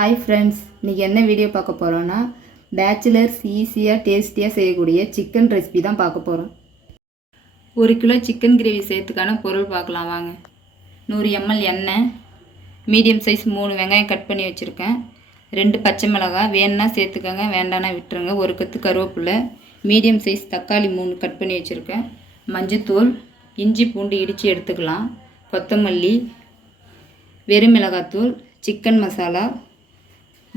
Hi friends, இன்றைக்கி என்ன video பார்க்க போகிறோன்னா பேச்சுலர்ஸ் ஈஸியாக டேஸ்டியாக செய்யக்கூடிய சிக்கன் ரெசிபி தான் பார்க்க போகிறோம். 1 கிலோ சிக்கன் கிரேவி செய்யறதுக்கான பொருள் பார்க்கலாம் வாங்க. 100 ml எண்ணெய், மீடியம் சைஸ் 3 வெங்காயம் கட் பண்ணி வச்சுருக்கேன், 2 பச்சை மிளகாய் வேணுன்னா சேர்த்துக்கோங்க, வேண்டானா விட்டுருங்க, 1 கொத்து கருவேப்பிலை, மீடியம் சைஸ் தக்காளி 3 கட் பண்ணி வச்சுருக்கேன், மஞ்சத்தூள், இஞ்சி பூண்டு இடித்து எடுத்துக்கலாம், கொத்தமல்லி, வெறும் மிளகாத்தூள், சிக்கன் மசாலா,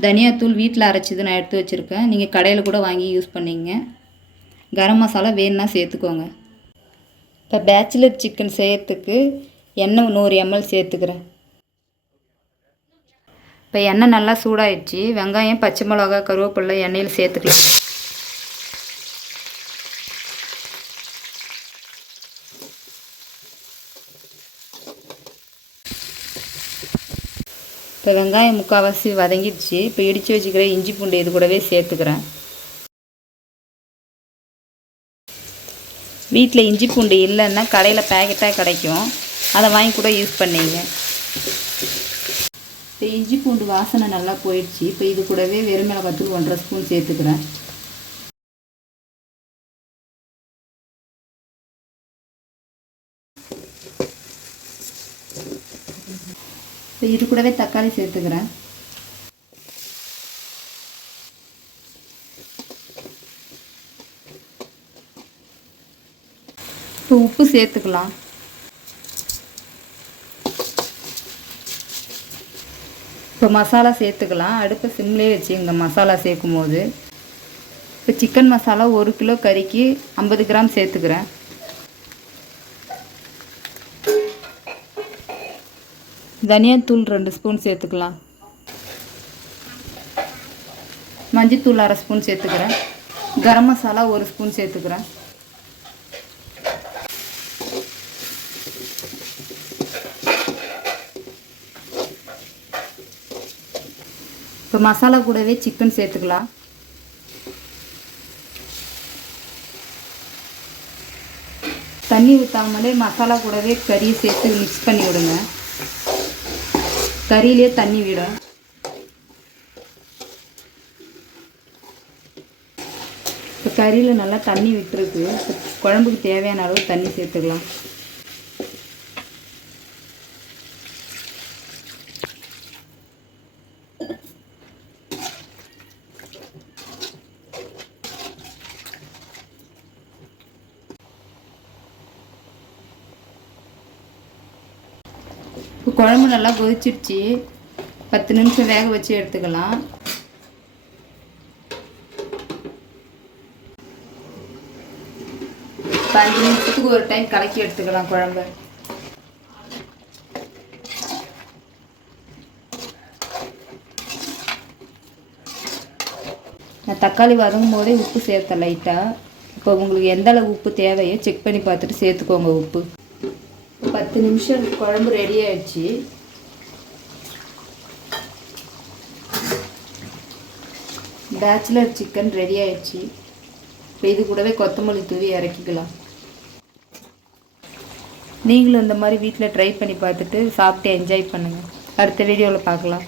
தனியாத்தூள் வீட்டில் அரைச்சிது நான் எடுத்து வச்சுருக்கேன், நீங்கள் கடையில் கூட வாங்கி யூஸ் பண்ணிங்க, கரம் மசாலா வேணுன்னா சேர்த்துக்கோங்க. இப்போ பேச்சுலர் சிக்கன் செய்யறதுக்கு எண்ணெய் 100 ml சேர்த்துக்கிறேன். இப்போ எண்ணெய் நல்லா சூடாயிடுச்சு, வெங்காயம் பச்சை மிளகா கருவேப்பிலை எண்ணெயில் சேர்த்துக்கலாம். இப்போ வெங்காயம் முக்கால்வாசி வதங்கிடுச்சு. இப்போ இடித்து வச்சுக்கிற இஞ்சி பூண்டு இது கூடவே சேர்த்துக்கிறேன். வீட்டில் இஞ்சி பூண்டு இல்லைன்னா கடையில் பேக்கெட்டாக கிடைக்கும், அதை வாங்கி கூட யூஸ் பண்ணிங்க. இப்போ இஞ்சி பூண்டு வாசனை நல்லா போயிடுச்சு. இப்போ இது கூடவே வெறும் மிளகாத்தூள் 1.5 ஸ்பூன் சேர்த்துக்கிறேன். இப்போ இது கூடவே தக்காளி சேர்த்துக்கிறேன். இப்போ உப்பு சேர்த்துக்கலாம். இப்போ மசாலா சேர்த்துக்கலாம். அடுப்பை சிம்லேயே வச்சுங்க மசாலா சேர்க்கும் போது. இப்போ சிக்கன் மசாலா 1 கிலோ கறிக்கு 50 கிராம் சேர்த்துக்கிறேன். தனியாத்தூள் 2 ஸ்பூன் சேர்த்துக்கலாம். மஞ்சத்தூள் 1/2 ஸ்பூன் சேர்த்துக்கிறேன். கரம் மசாலா 1 ஸ்பூன் சேர்த்துக்கிறேன். இப்போ மசாலா கூடவே சிக்கன் சேர்த்துக்கலாம். தண்ணி ஊற்றாமலே மசாலா கூடவே கறியை சேர்த்து மிக்ஸ் பண்ணி விடுங்க. கறியிலே தண்ணி விடும். இப்போ கறியில் நல்லா தண்ணி விட்டுருக்கு. இப்போ குழம்புக்கு தேவையான அளவு தண்ணி சேர்த்துக்கலாம். இப்போ குழம்பு நல்லா கொதிச்சிடுச்சு. 10 நிமிஷம் வேக வச்சு எடுத்துக்கலாம். இப்போ 5 நிமிஷத்துக்கு ஒரு டைம் கலக்கி எடுத்துக்கலாம் குழம்பு. நான் தக்காளி வதங்கும் போதே உப்பு சேர்த்தேன் லைட்டாக. இப்போ உங்களுக்கு எந்த அளவு உப்பு தேவையோ செக் பண்ணி பார்த்துட்டு சேர்த்துக்கோங்க உப்பு. 10 நிமிஷம் குழம்பு ரெடி ஆயிடுச்சு. பேச்சுலர் சிக்கன் ரெடி ஆயிடுச்சு. இப்போ இது கூடவே கொத்தமல்லி தூவி இறக்கிக்கலாம். நீங்களும் இந்த மாதிரி வீட்டில் ட்ரை பண்ணி பார்த்துட்டு சாப்பிட்டு என்ஜாய் பண்ணுங்கள். அடுத்த வீடியோவில் பார்க்கலாம்.